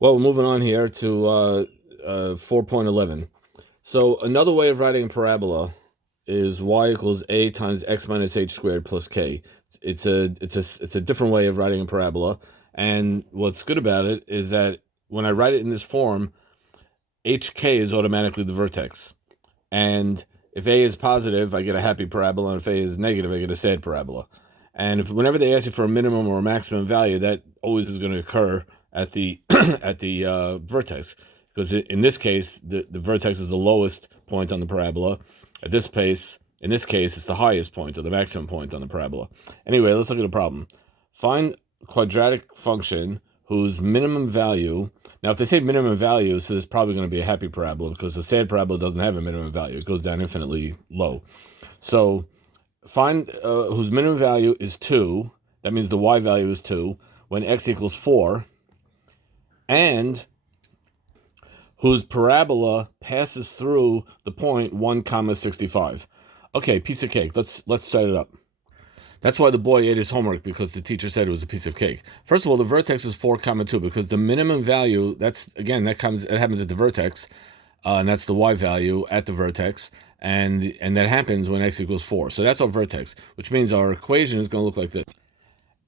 Well, we're moving on here to 4.11. So another way of writing a parabola is y equals a times x minus h squared plus k. It's a different way of writing a parabola, and what's good about it is that when I write it in this form, hk is automatically the vertex, and if a is positive, I get a happy parabola, and if a is negative, I get a sad parabola. And if whenever they ask you for a minimum or a maximum value, that always is going to occur at the at the vertex, because in this case the vertex is the lowest point on the parabola. In this case, it's the highest point or the maximum point on the parabola. Anyway, let's look at a problem. Find quadratic function whose minimum value. Now, if they say minimum value, so there's probably going to be a happy parabola, because the sad parabola doesn't have a minimum value. It goes down infinitely low. So find whose minimum value is 2. That means the y value is 2 when x equals 4, and whose parabola passes through the point 1 comma 65. Okay, piece of cake. Let's set it up. That's why the boy ate his homework, because the teacher said it was a piece of cake. First of all, the vertex is 4 comma 2, because the minimum value, it happens at the vertex, and that's the y value at the vertex, and that happens when x equals 4. So that's our vertex, which means our equation is going to look like this.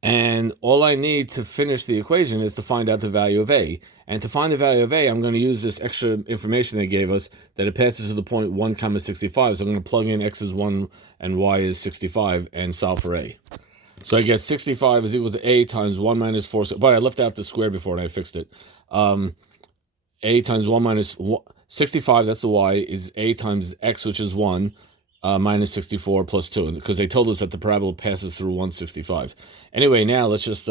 And all I need to finish the equation is to find out the value of a. And to find the value of a, I'm going to use this extra information they gave us, that it passes to the point 1 comma 65. So I'm going to plug in x is 1 and y is 65 and solve for a. So I get 65 is equal to a times 1 minus 4. But I left out the square before and I fixed it. A times 1 minus 65, that's the y, is a times x, which is 1, minus 64 plus 2, because they told us that the parabola passes through 165. Anyway, now let's just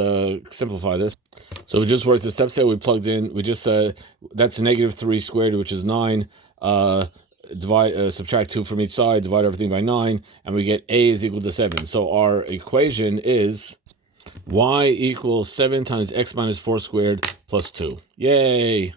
simplify this. So we just worked the steps here. We plugged in, that's negative 3 squared, which is 9. Subtract 2 from each side, divide everything by 9, and we get a is equal to 7. So our equation is y equals 7 times x minus 4 squared plus 2. Yay!